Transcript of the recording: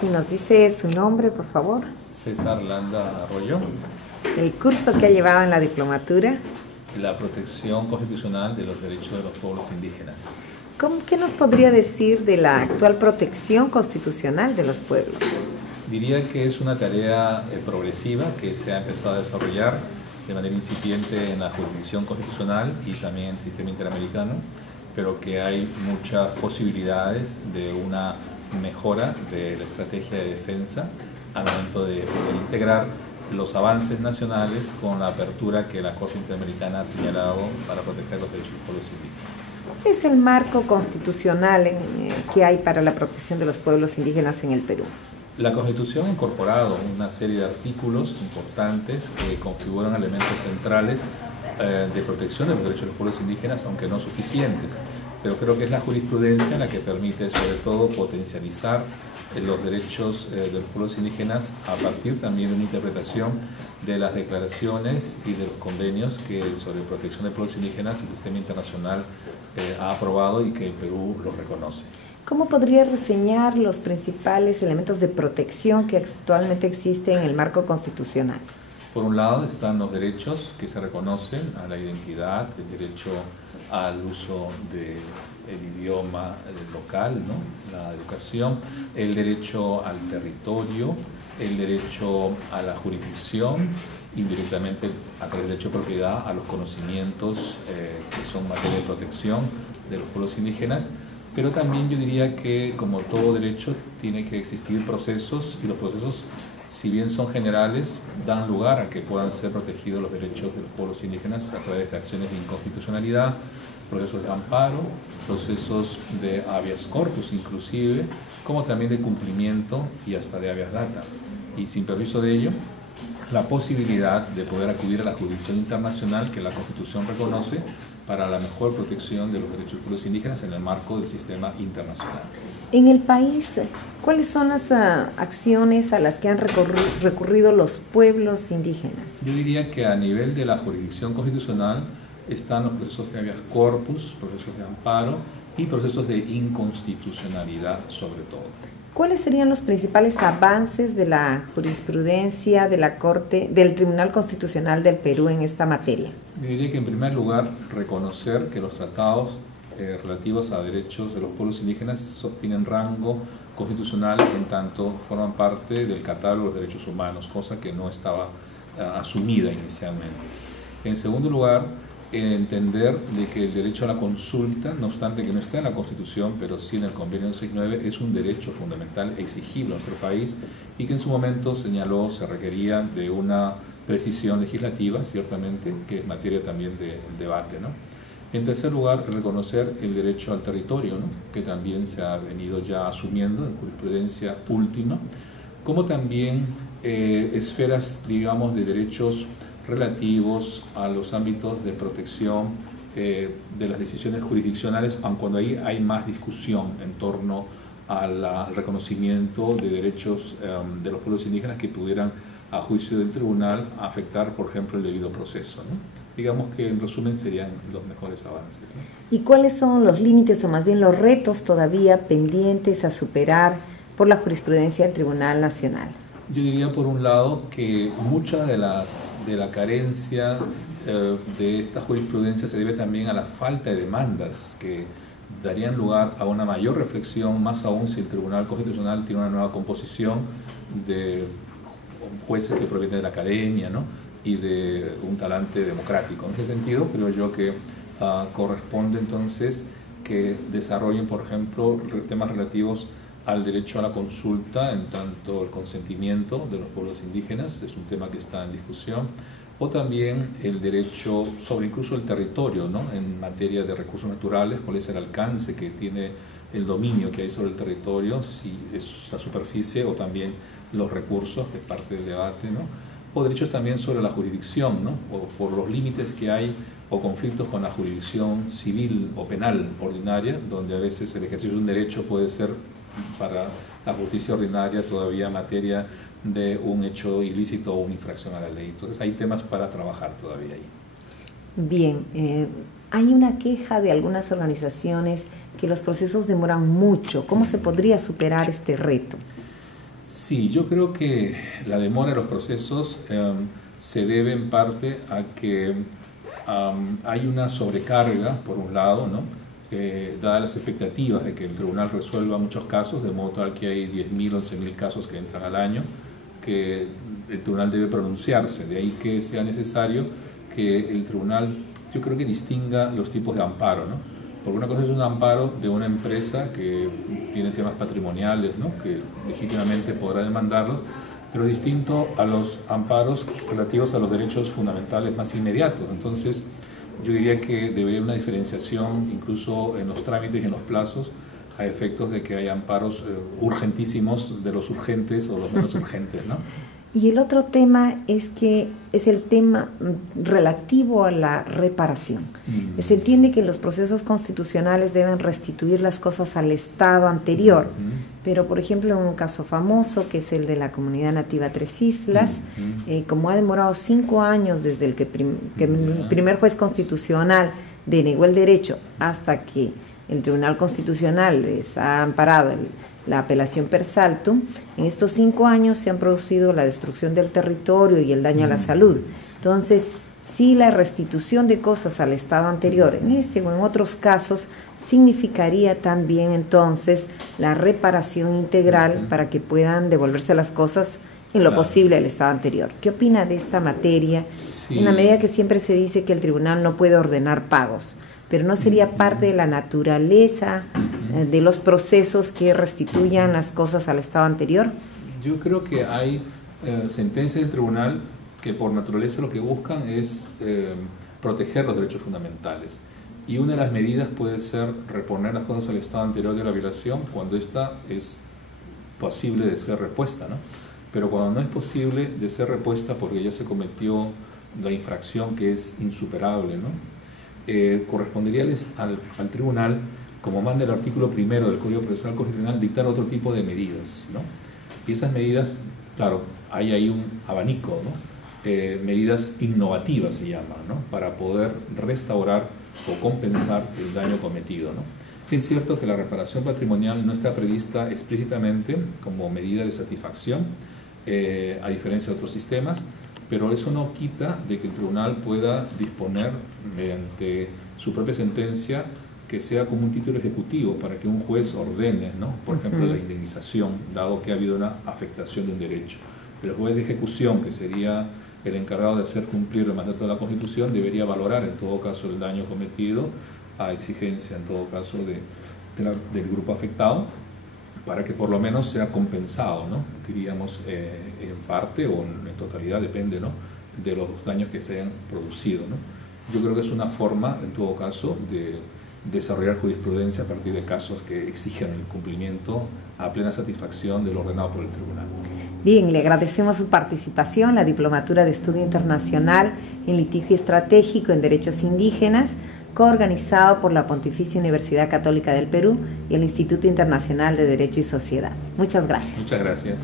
Si nos dice su nombre, por favor. César Landa Arroyo. El curso que ha llevado en la diplomatura. La protección constitucional de los derechos de los pueblos indígenas. ¿Qué nos podría decir de la actual protección constitucional de los pueblos? Diría que es una tarea progresiva que se ha empezado a desarrollar de manera incipiente en la jurisdicción constitucional y también en el sistema interamericano, pero que hay muchas posibilidades de una mejora de la estrategia de defensa al momento de poder integrar los avances nacionales con la apertura que la Corte Interamericana ha señalado para proteger los derechos de los pueblos indígenas. ¿Cuál es el marco constitucional que hay para la protección de los pueblos indígenas en el Perú? La Constitución ha incorporado una serie de artículos importantes que configuran elementos centrales de protección de los derechos de los pueblos indígenas, aunque no suficientes. Pero creo que es la jurisprudencia la que permite, sobre todo, potencializar los derechos de los pueblos indígenas a partir también de una interpretación de las declaraciones y de los convenios que sobre protección de pueblos indígenas el sistema internacional ha aprobado y que el Perú los reconoce. ¿Cómo podría reseñar los principales elementos de protección que actualmente existen en el marco constitucional? Por un lado están los derechos que se reconocen a la identidad, el derecho al uso del idioma local, ¿no? La educación, el derecho al territorio, el derecho a la jurisdicción, indirectamente a través del derecho de propiedad, a los conocimientos que son materia de protección de los pueblos indígenas, pero también yo diría que, como todo derecho, tiene que existir procesos, y los procesos, si bien son generales, dan lugar a que puedan ser protegidos los derechos de los pueblos indígenas a través de acciones de inconstitucionalidad, procesos de amparo, procesos de habeas corpus inclusive, como también de cumplimiento y hasta de habeas data. Y sin permiso de ello, la posibilidad de poder acudir a la jurisdicción internacional que la Constitución reconoce para la mejor protección de los derechos de los pueblos indígenas en el marco del sistema internacional. En el país, ¿cuáles son las acciones a las que han recurrido los pueblos indígenas? Yo diría que a nivel de la jurisdicción constitucional están los procesos de habeas corpus, procesos de amparo y procesos de inconstitucionalidad sobre todo. ¿Cuáles serían los principales avances de la jurisprudencia de la Corte, del Tribunal Constitucional del Perú en esta materia? Yo diría que en primer lugar reconocer que los tratados relativos a derechos de los pueblos indígenas tienen rango constitucional en tanto forman parte del catálogo de los derechos humanos, cosa que no estaba asumida inicialmente. En segundo lugar, entender de que el derecho a la consulta, no obstante que no está en la Constitución, pero sí en el Convenio 69, es un derecho fundamental exigible en nuestro país y que en su momento señaló se requería de una precisión legislativa, ciertamente, que es materia también de debate, ¿no? En tercer lugar, reconocer el derecho al territorio, ¿no? Que también se ha venido ya asumiendo en jurisprudencia última, como también esferas, digamos, de derechos relativos a los ámbitos de protección de las decisiones jurisdiccionales, aun cuando ahí hay más discusión en torno al reconocimiento de derechos de los pueblos indígenas que pudieran, a juicio del tribunal, afectar, por ejemplo, el debido proceso, ¿no? Digamos que en resumen serían los mejores avances, ¿no? ¿Y cuáles son los límites o más bien los retos todavía pendientes a superar por la jurisprudencia del Tribunal Nacional? Yo diría por un lado que mucha de la carencia de esta jurisprudencia se debe también a la falta de demandas que darían lugar a una mayor reflexión, más aún si el Tribunal Constitucional tiene una nueva composición de jueces que provienen de la academia, ¿no? Y de un talante democrático. En ese sentido, creo yo que corresponde entonces que desarrollen, por ejemplo, temas relativos al derecho a la consulta, en tanto el consentimiento de los pueblos indígenas, es un tema que está en discusión, o también el derecho sobre incluso el territorio, ¿no? En materia de recursos naturales, cuál es el alcance que tiene el dominio que hay sobre el territorio, si es la superficie o también los recursos, que es parte del debate, ¿no? O derechos también sobre la jurisdicción, ¿no? O por los límites que hay o conflictos con la jurisdicción civil o penal ordinaria, donde a veces el ejercicio de un derecho puede ser para la justicia ordinaria todavía materia de un hecho ilícito o una infracción a la ley. Entonces hay temas para trabajar todavía ahí. Bien, hay una queja de algunas organizaciones que los procesos demoran mucho. ¿Cómo se podría superar este reto? Sí, yo creo que la demora de los procesos se debe en parte a que hay una sobrecarga, por un lado, ¿no? Dadas las expectativas de que el tribunal resuelva muchos casos, de modo tal que hay 10.000, 11.000 casos que entran al año, que el tribunal debe pronunciarse, de ahí que sea necesario que el tribunal, yo creo que distinga los tipos de amparo, ¿no? Porque una cosa es un amparo de una empresa que tiene temas patrimoniales, ¿no? Que legítimamente podrá demandarlos, pero distinto a los amparos relativos a los derechos fundamentales más inmediatos. Entonces, yo diría que debería haber una diferenciación incluso en los trámites y en los plazos, a efectos de que haya amparos urgentísimos de los urgentes o los menos urgentes, ¿no? Y el otro tema es que es el tema relativo a la reparación. Se entiende que los procesos constitucionales deben restituir las cosas al estado anterior, pero por ejemplo en un caso famoso que es el de la comunidad nativa Tres Islas, como ha demorado 5 años desde el que el primer juez constitucional denegó el derecho hasta que el Tribunal Constitucional les ha amparado la apelación per saltum, en estos 5 años se han producido la destrucción del territorio y el daño a la salud. Entonces, sí, la restitución de cosas al estado anterior, en este o en otros casos, significaría también entonces la reparación integral para que puedan devolverse las cosas en lo posible al estado anterior. ¿Qué opina de esta materia? Sí. En la medida que siempre se dice que el tribunal no puede ordenar pagos, pero ¿no sería parte de la naturaleza de los procesos que restituyan las cosas al estado anterior? Yo creo que hay sentencias del tribunal que por naturaleza lo que buscan es proteger los derechos fundamentales. Y una de las medidas puede ser reponer las cosas al estado anterior de la violación cuando ésta es posible de ser repuesta, ¿no? Pero cuando no es posible de ser repuesta porque ya se cometió la infracción que es insuperable, ¿no? Correspondería al tribunal, como manda el artículo 1 del Código Procesal Constitucional, dictar otro tipo de medidas, ¿no? Y esas medidas, claro, hay ahí un abanico, ¿no? Medidas innovativas se llaman, ¿no? Para poder restaurar o compensar el daño cometido, ¿no? Es cierto que la reparación patrimonial no está prevista explícitamente como medida de satisfacción, a diferencia de otros sistemas, pero eso no quita de que el tribunal pueda disponer mediante su propia sentencia que sea como un título ejecutivo para que un juez ordene, ¿no? Por ejemplo, la indemnización, dado que ha habido una afectación de un derecho. El juez de ejecución, que sería el encargado de hacer cumplir el mandato de la Constitución, debería valorar en todo caso el daño cometido a exigencia en todo caso del grupo afectado, para que por lo menos sea compensado, ¿no? Diríamos en parte o en totalidad, depende, ¿no? De los daños que se hayan producido, ¿no? Yo creo que es una forma, en todo caso, de desarrollar jurisprudencia a partir de casos que exigen el cumplimiento a plena satisfacción de lo ordenado por el tribunal. Bien, le agradecemos su participación, la Diplomatura de Estudio Internacional en Litigio Estratégico en Derechos Indígenas, coorganizado por la Pontificia Universidad Católica del Perú y el Instituto Internacional de Derecho y Sociedad. Muchas gracias. Muchas gracias.